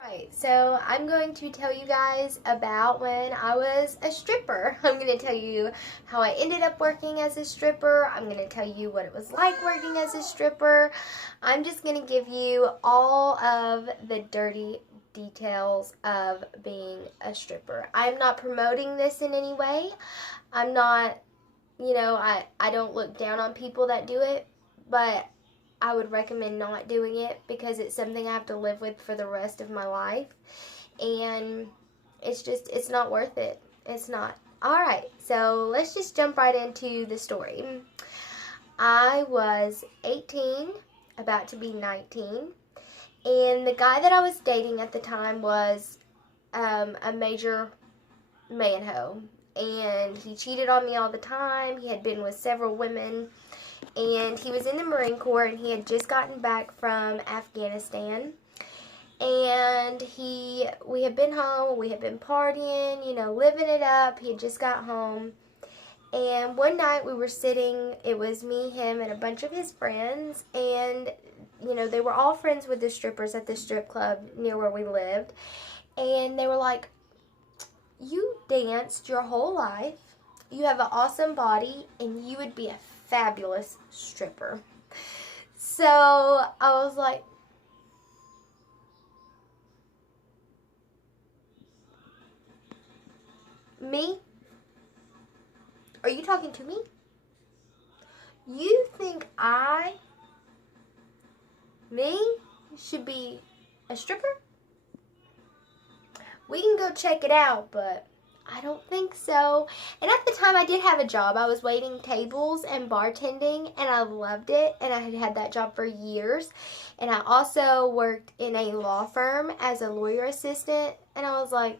Right, so I'm going to tell you guys about when I was a stripper. I'm going to tell you how I ended up working as a stripper. I'm going to tell you what it was like working as a stripper. I'm just going to give you all of the dirty details of being a stripper. I'm not promoting this in any way. I'm not, I don't look down on people that do it, but I would recommend not doing it because it's something I have to live with for the rest of my life. And it's not worth it. It's not. Alright, so let's just jump right into the story. I was 18, about to be 19, and the guy that I was dating at the time was a major manho. And he cheated on me all the time. He had been with several women, and he was in the Marine Corps, and he had just gotten back from Afghanistan. And we had been home, we had been partying, living it up. He had just got home, and one night we were sitting. It was me, him, and a bunch of his friends, and they were all friends with the strippers at the strip club near where we lived. And they were like, "You danced your whole life, you have an awesome body, and you would be a fabulous stripper." So I was like, "Me? Are you talking to me? You think me, should be a stripper? We can go check it out, but I don't think so." And at the time, I did have a job. I was waiting tables and bartending, and I loved it. And I had had that job for years. And I also worked in a law firm as a lawyer assistant. And I was like,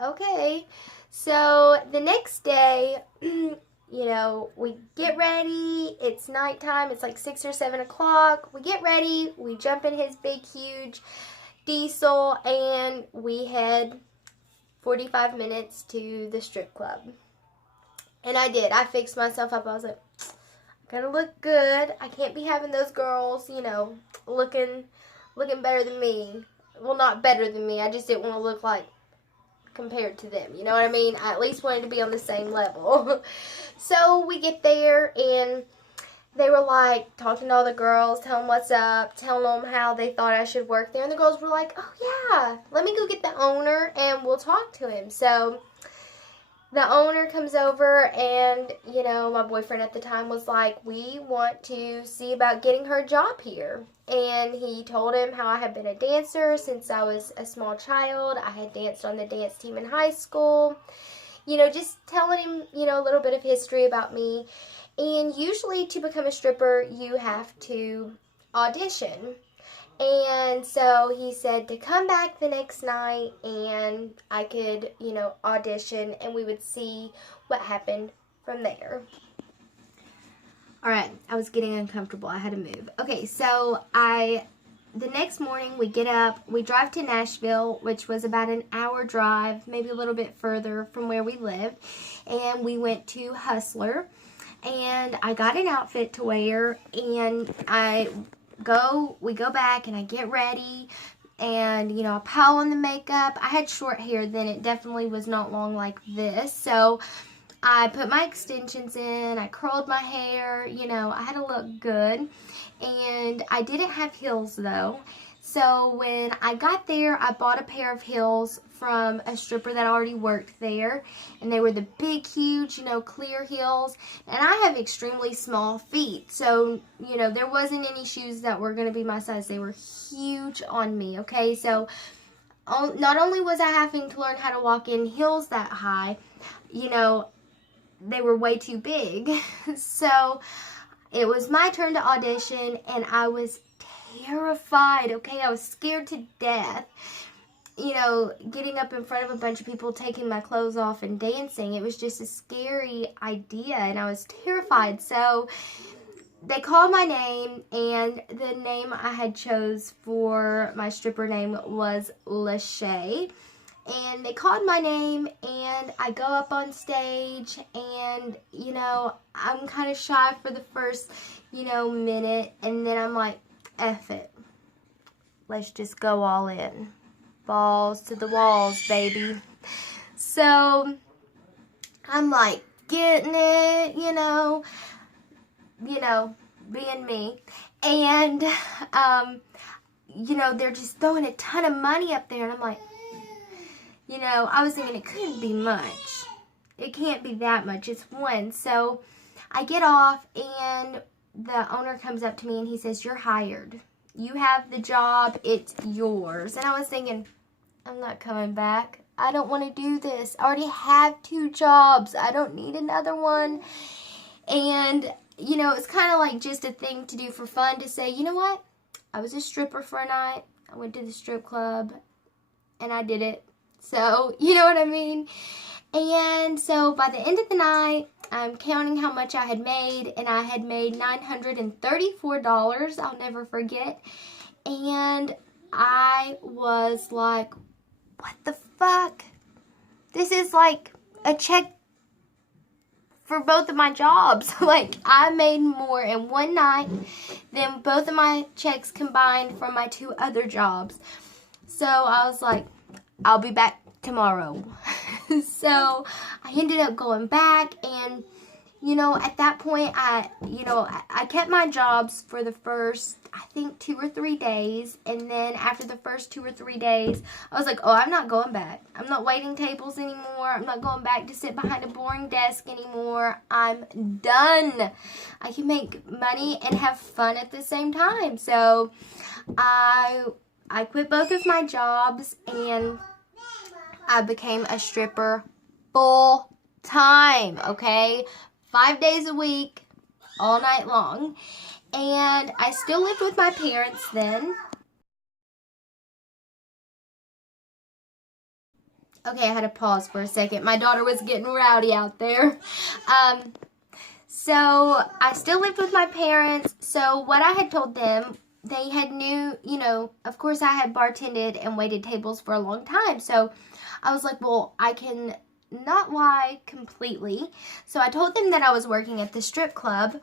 okay. So the next day, we get ready. It's nighttime. It's like 6 or 7 o'clock. We get ready. We jump in his big, huge diesel, and we head 45 minutes to the strip club. And I did. I fixed myself up. I was like, I gotta look good. I can't be having those girls, looking better than me. Well, not better than me. I just didn't want to look like compared to them. You know what I mean? I at least wanted to be on the same level. So we get there, and they were like talking to all the girls, telling them what's up, telling them how they thought I should work there. And the girls were like, "Oh yeah, let me go get the owner and we'll talk to him." So the owner comes over, and my boyfriend at the time was like, "We want to see about getting her a job here." And he told him how I had been a dancer since I was a small child. I had danced on the dance team in high school. Just telling him, a little bit of history about me. And usually to become a stripper, you have to audition. And so he said to come back the next night, and I could, audition, and we would see what happened from there. All right, I was getting uncomfortable. I had to move. Okay, so the next morning we get up, we drive to Nashville, which was about an hour drive, maybe a little bit further from where we lived, and we went to Hustler, and I got an outfit to wear, and we go back, and I get ready, and I pile on the makeup. I had short hair then. It definitely was not long like this. So I put my extensions in, I curled my hair, I had to look good. And I didn't have heels though. So when I got there, I bought a pair of heels from a stripper that already worked there. And they were the big, huge, clear heels. And I have extremely small feet. So, there wasn't any shoes that were going to be my size. They were huge on me, okay? So not only was I having to learn how to walk in heels that high, they were way too big. So it was my turn to audition, and I was terrified, okay? I was scared to death. Getting up in front of a bunch of people, taking my clothes off and dancing. It was just a scary idea, and I was terrified. So they called my name, and the name I had chose for my stripper name was Lachey. And they called my name, and I go up on stage, and, I'm kind of shy for the first, minute, and then I'm like, F it. let's just go all in. Balls to the walls, baby. So I'm like getting it, being me. And, they're just throwing a ton of money up there. And I'm like, I was thinking it couldn't be much. It can't be that much. It's one. So I get off and the owner comes up to me and he says, "You're hired. You have the job. It's yours." And I was thinking, I'm not coming back. I don't want to do this. I already have 2 jobs. I don't need another one. And, it's kind of like just a thing to do for fun, to say, you know what? I was a stripper for a night. I went to the strip club and I did it. So, you know what I mean? And so by the end of the night, I'm counting how much I had made, and I had made $934. I'll never forget. And I was like, what the fuck? This is like a check for both of my jobs. Like, I made more in one night than both of my checks combined from my 2 other jobs. So I was like, I'll be back tomorrow. So I ended up going back, and at that point, I kept my jobs for the first, I think, 2 or 3 days. And then after the first 2 or 3 days, I was like, oh, I'm not going back. I'm not waiting tables anymore. I'm not going back to sit behind a boring desk anymore. I'm done. I can make money and have fun at the same time. So I quit both of my jobs, and I became a stripper full time, okay? 5 days a week, all night long. And I still lived with my parents then. Okay, I had to pause for a second. My daughter was getting rowdy out there. So I still lived with my parents. So what I had told them, they had knew, of course I had bartended and waited tables for a long time. So I was like, well, I can not lie completely. So I told them that I was working at the strip club,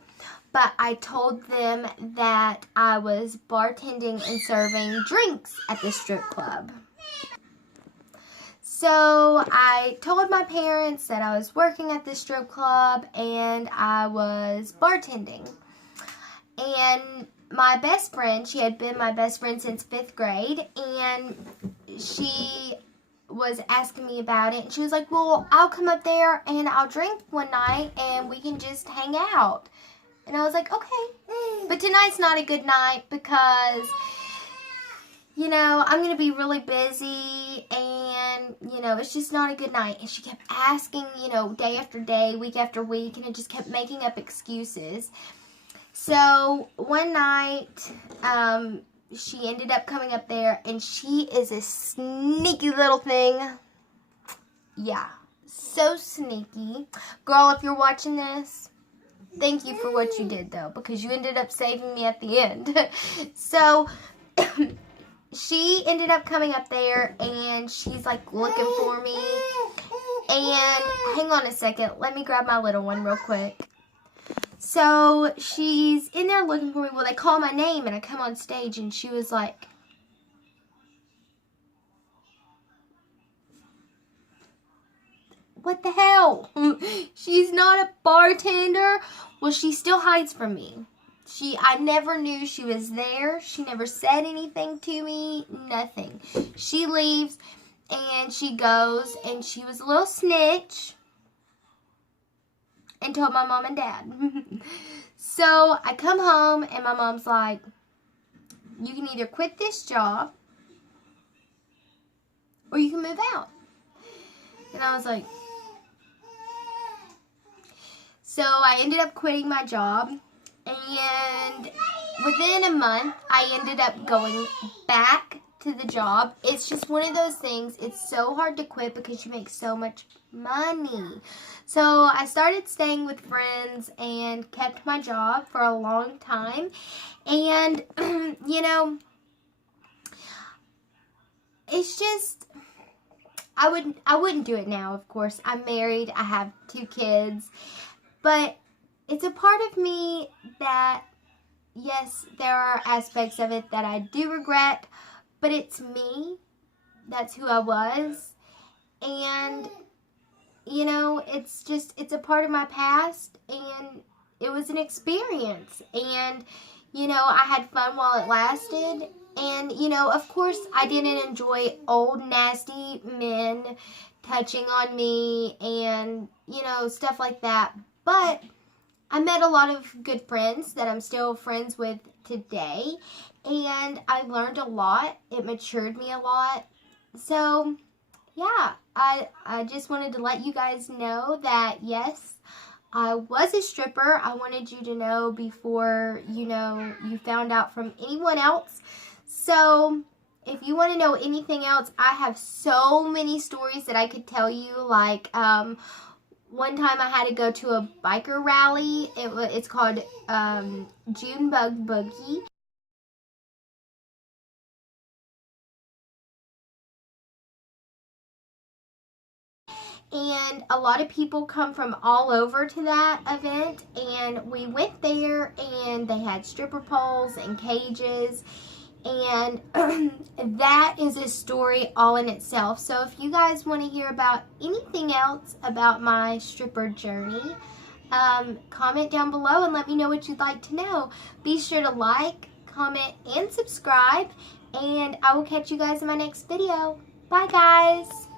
but I told them that I was bartending and serving drinks at the strip club. So I told my parents that I was working at the strip club and I was bartending. And my best friend, she had been my best friend since 5th grade, and she was asking me about it, and she was like, well, I'll come up there and I'll drink one night and we can just hang out. And I was like, okay, but tonight's not a good night because I'm going to be really busy, and it's just not a good night. And she kept asking, day after day, week after week, and it just kept making up excuses. So one night, she ended up coming up there, and she is a sneaky little thing. Yeah, so sneaky. Girl, if you're watching this, thank you for what you did, though, because you ended up saving me at the end. So she ended up coming up there, and she's like looking for me. And hang on a second, let me grab my little one real quick. So she's in there looking for me. Well, they call my name, and I come on stage, and she was like, what the hell? She's not a bartender. Well, she still hides from me. I never knew she was there. She never said anything to me, nothing. She leaves, and she goes, and she was a little snitch, and told my mom and dad. So I come home, and my mom's like, you can either quit this job or you can move out. And I was like, so I ended up quitting my job, and within a month I ended up going back to the job. It's just one of those things. It's so hard to quit because you make so much money. So I started staying with friends and kept my job for a long time. And, it's just, I wouldn't do it now, of course. I'm married. I have 2 kids. But it's a part of me that, yes, there are aspects of it that I do regret. but it's me. That's who I was. And, you know, it's a part of my past, and it was an experience. And, you know, I had fun while it lasted. And, you know, of course, I didn't enjoy old, nasty men touching on me and, you know, stuff like that. But I met a lot of good friends that I'm still friends with today. And I learned a lot. It matured me a lot. So, yeah, I just wanted to let you guys know that, yes, I was a stripper. I wanted you to know before, you know, you found out from anyone else. So, if you want to know anything else, I have so many stories that I could tell you. Like, one time I had to go to a biker rally. It's called June Bug Boogie. And a lot of people come from all over to that event, and we went there, and they had stripper poles and cages, and that is a story all in itself. So if you guys want to hear about anything else about my stripper journey, comment down below and let me know what you'd like to know. Be sure to like, comment, and subscribe, and I will catch you guys in my next video. Bye, guys!